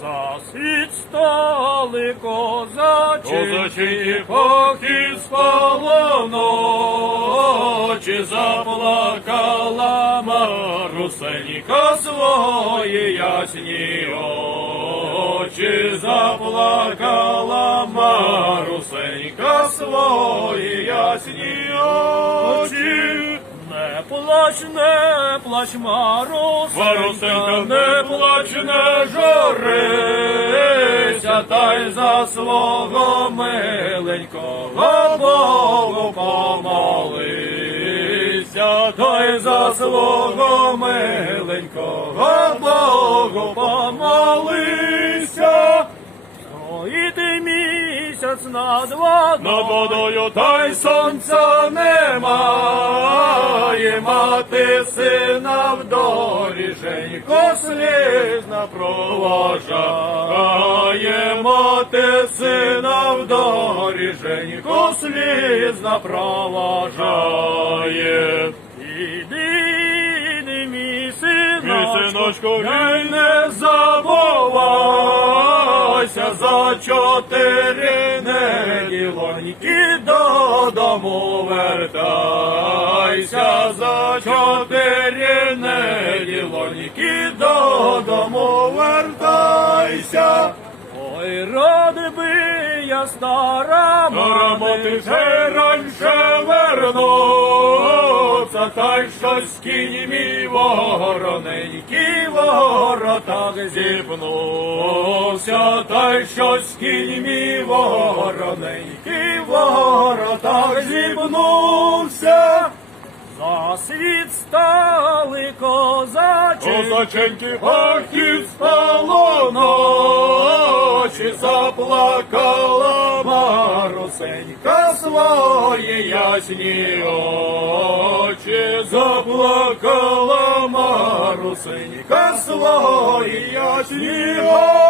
За світ стали козачі, похід спало ночі, заплакала Марусенька свої ясні очі, заплакала Марусенька свої ясні очі. не плач, не плач, Марусенька, не плач, не журися, та й за свого миленького Богу помолися, та й за свого миленького Богу помолися. ти місяць над водою, та й сонця немає, мати сина в доріженько слізна проважає, мати сина в доріженько слізна проважає. іди, іди, мій Мій синочку, синочку, й не забувайся за чотири неділоньки додому вертайся за чотири неділоньки додому ради би я стара Роботи вже раніше вернуться, та й щось кінь мій вороненький в воротах зіпнувся, та й щось кінь мій вороненький в воротах зіпнувся. за світ стали козачі, Козаченьки похід спало ночі, заплакала Марусенька свої ясні очі, заплакала Марусенька свої ясні очі.